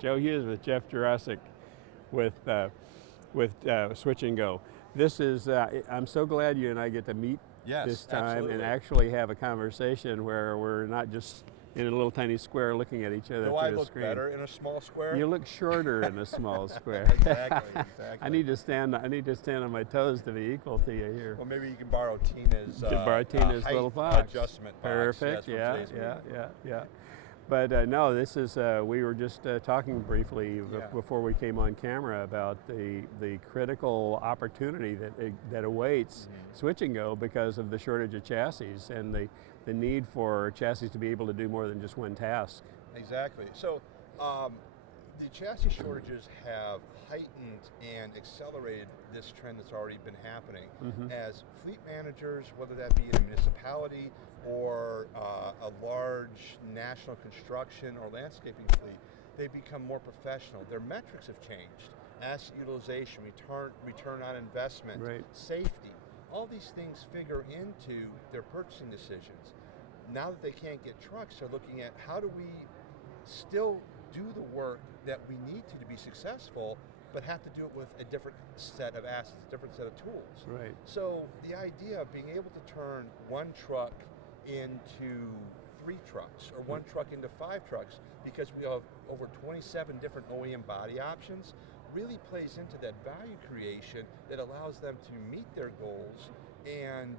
Joe Hughes with Jeff Jerousek with Switch and Go. This is, I'm so glad you and I get to meet this time absolutely. and actually have a conversation where we're not just in a little tiny square looking at each other Do through I a look screen. better in a small square? You look shorter in a small square. Exactly. I need to stand on my toes to be equal to you here. Well, maybe you can borrow Tina's, Tina's height little box. adjustment box. Perfect. Yes, Yeah. But no, this is, we were just talking briefly before we came on camera about the critical opportunity that awaits Switch and Go because of the shortage of chassis and the need for chassis to be able to do more than just one task. Exactly. So the chassis shortages have heightened and accelerated this trend that's already been happening as fleet managers, whether that be in a municipality or a large national construction or landscaping fleet, they become more professional. Their metrics have changed. Asset utilization, return on investment, safety. All these things figure into their purchasing decisions. Now that they can't get trucks, they're looking at how do we still do the work that we need to be successful, but have to do it with a different set of assets, a different set of tools. Right. So the idea of being able to turn one truck into 3 trucks or one truck into 5 trucks because we have over 27 different OEM body options really plays into that value creation that allows them to meet their goals and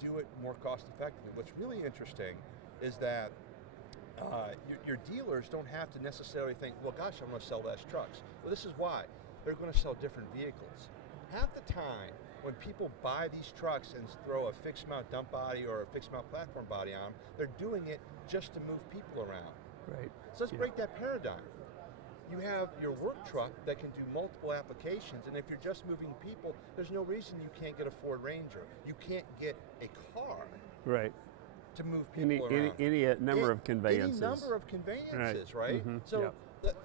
do it more cost effectively. What's really interesting is that your dealers don't have to necessarily think, well, gosh, I'm going to sell less trucks. Well, this is why. They're going to sell different vehicles. Half the time, when people buy these trucks and throw a fixed mount dump body or a fixed mount platform body on them, they're doing it just to move people around. Right. So let's break that paradigm. You have your work truck that can do multiple applications, and if you're just moving people, there's no reason you can't get a Ford Ranger. You can't get a car. Right. To move people around. Any number of conveyances. Any number of conveyances, right? So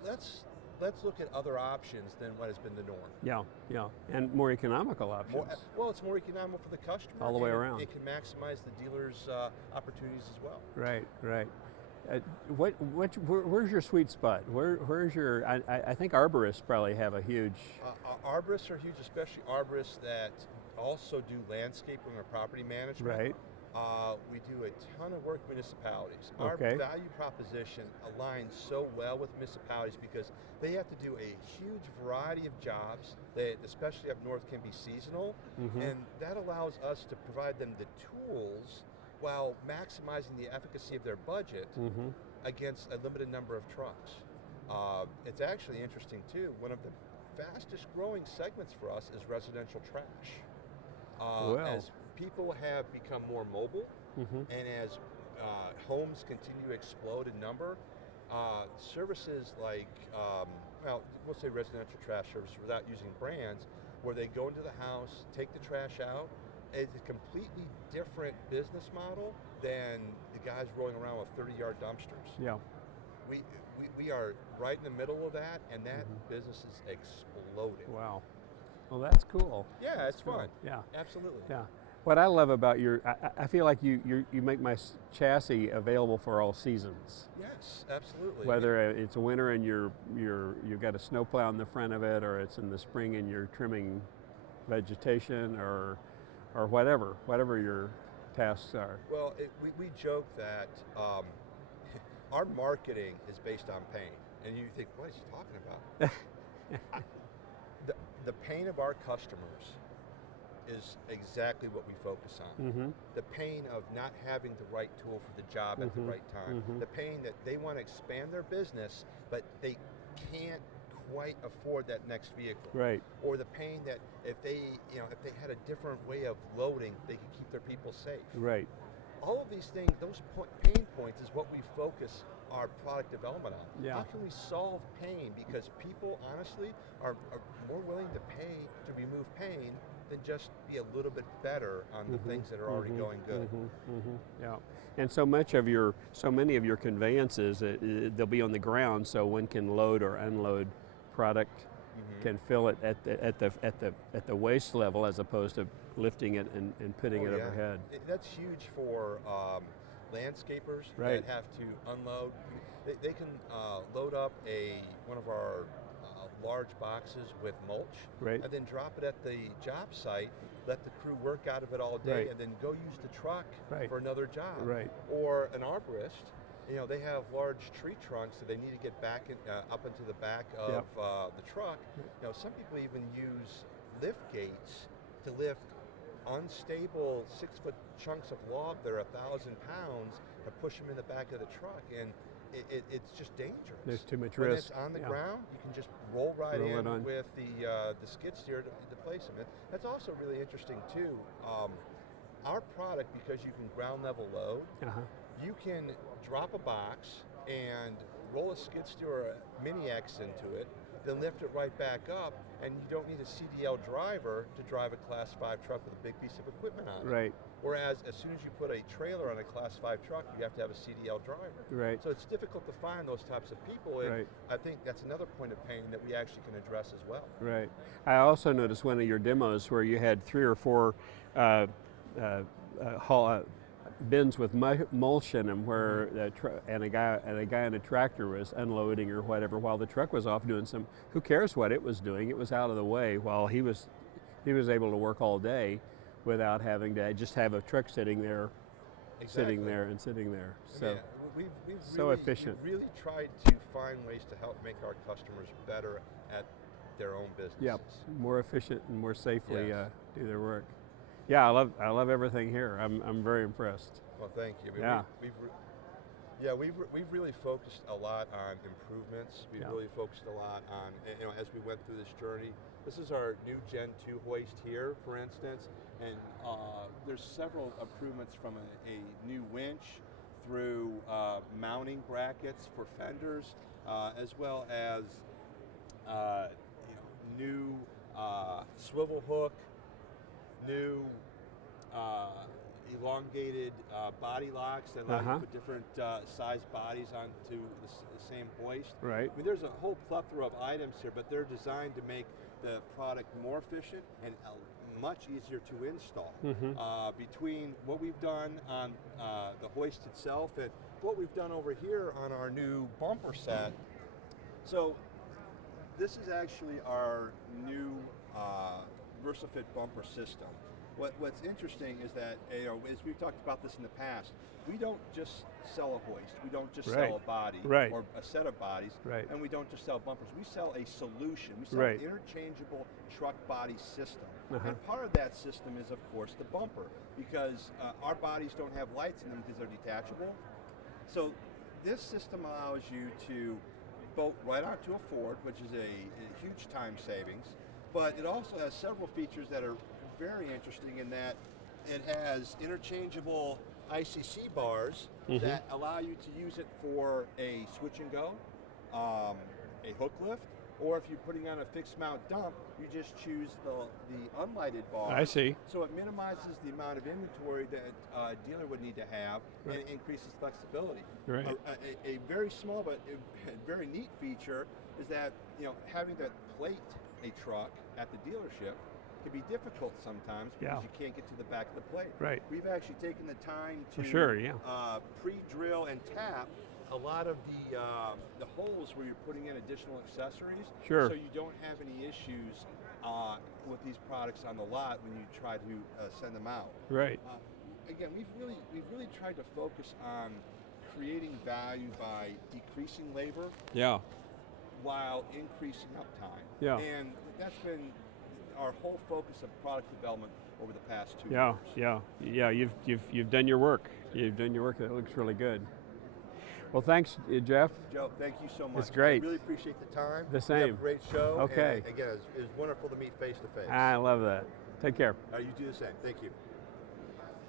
let's look at other options than what has been the norm. Yeah, and more economical options. Well, it's more economical for the customer. All the way around. It can maximize the dealer's opportunities as well. Right. Where's your sweet spot? Where's your? I think arborists probably have a huge. Arborists are huge, especially arborists that also do landscaping or property management. Right. We do a ton of work with municipalities. Our value proposition aligns so well with municipalities because they have to do a huge variety of jobs that, especially up north, can be seasonal, and that allows us to provide them the tools while maximizing the efficacy of their budget against a limited number of trucks. It's actually interesting too, one of the fastest growing segments for us is residential trash. As people have become more mobile and as homes continue to explode in number, services like, we'll say residential trash service without using brands, where they go into the house, take the trash out, it's a completely different business model than the guys rolling around with 30-yard dumpsters. Yeah. We are right in the middle of that, and that business is exploding. Wow. Well, that's cool. Yeah, it's fun. Yeah. Absolutely. Yeah. What I love about I feel like you make my chassis available for all seasons. Yes, absolutely. Whether it's winter and you've got a snowplow in the front of it, or it's in the spring and you're trimming vegetation, or whatever your tasks are. Well, we joke that our marketing is based on pain, and you think, what is he talking about? The pain of our customers is exactly what we focus on. The pain of not having the right tool for the job at the right time. The pain that they want to expand their business, but they can't quite afford that next vehicle. Right. Or the pain that if they had a different way of loading, they could keep their people safe. Right. All of these things, those pain points is what we focus our product development on. Yeah. How can we solve pain? Because people, honestly, are more willing to pay to remove pain than just be a little bit better on the things that are already going good. Yeah. And so many of your conveyances, they'll be on the ground, so one can load or unload product, can fill it at the waist level as opposed to lifting it and putting it overhead. That's huge for landscapers that have to unload. They can load up one of our large boxes with mulch, right. and then drop it at the job site, let the crew work out of it all day, right. and then go use the truck right. for another job. Right. Or an arborist, they have large tree trunks that they need to get back up into the back of the truck. Some people even use lift gates to lift unstable 6-foot chunks of log that are 1,000 pounds and push them in the back of the truck. And it's just dangerous. There's too much when risk. It's on the ground, you can just roll in with the skid steer to place them. That's also really interesting too. Our product, because you can ground level load, you can drop a box and roll a skid steer or a mini X into it, then lift it right back up, and you don't need a CDL driver to drive a Class 5 truck with a big piece of equipment on it. Right. Whereas as soon as you put a trailer on a Class 5 truck, you have to have a CDL driver. Right. So it's difficult to find those types of people, and right. I think that's another point of pain that we actually can address as well. Right. I also noticed one of your demos where you had 3 or 4 bins with mulch in them, where a guy in a tractor was unloading or whatever, while the truck was off doing some. Who cares what it was doing? It was out of the way while he was able to work all day without having to just have a truck sitting there, sitting there. So we've so really, efficient. We've really tried to find ways to help make our customers better at their own businesses. Yep, more efficient and more safely do their work. Yeah, I love everything here. I'm very impressed. Well, thank you. We've really focused a lot on improvements. We've really focused a lot on, as we went through this journey. This is our new Gen 2 hoist here, for instance, and there's several improvements from a new winch through mounting brackets for fenders, as well as new swivel hook, new elongated body locks that allow you to put different size bodies onto the same hoist. Right. I mean, there's a whole plethora of items here, but they're designed to make the product more efficient and much easier to install. Between what we've done on the hoist itself and what we've done over here on our new bumper set. So this is actually our new VersaFit bumper system. What's interesting is that, as we've talked about this in the past, we don't just sell a hoist, we don't just sell a body or a set of bodies, and we don't just sell bumpers. We sell a solution. We sell an interchangeable truck body system. And part of that system is, of course, the bumper, because our bodies don't have lights in them because they're detachable. So this system allows you to bolt right onto a Ford, which is a huge time savings, but it also has several features that are very interesting in that it has interchangeable ICC bars that allow you to use it for a switch and go, a hook lift, or if you're putting on a fixed mount dump, you just choose the unlighted bar. I see. So it minimizes the amount of inventory that a dealer would need to have and it increases flexibility. Right. A very small but a very neat feature is that having to plate a truck at the dealership can be difficult sometimes because you can't get to the back of the plate. Right. We've actually taken the time to pre-drill and tap a lot of the holes where you're putting in additional accessories, so you don't have any issues with these products on the lot when you try to send them out. Right. Again, we've really tried to focus on creating value by decreasing labor. While increasing uptime. And that's been our whole focus of product development over the past 2 years. You've done your work. You've done your work. It looks really good. Well, thanks, Jeff. Joe, thank you so much. It's great. I really appreciate the time. The same. You have a great show. Okay. And again, it was wonderful to meet face to face. I love that. Take care. You do the same. Thank you.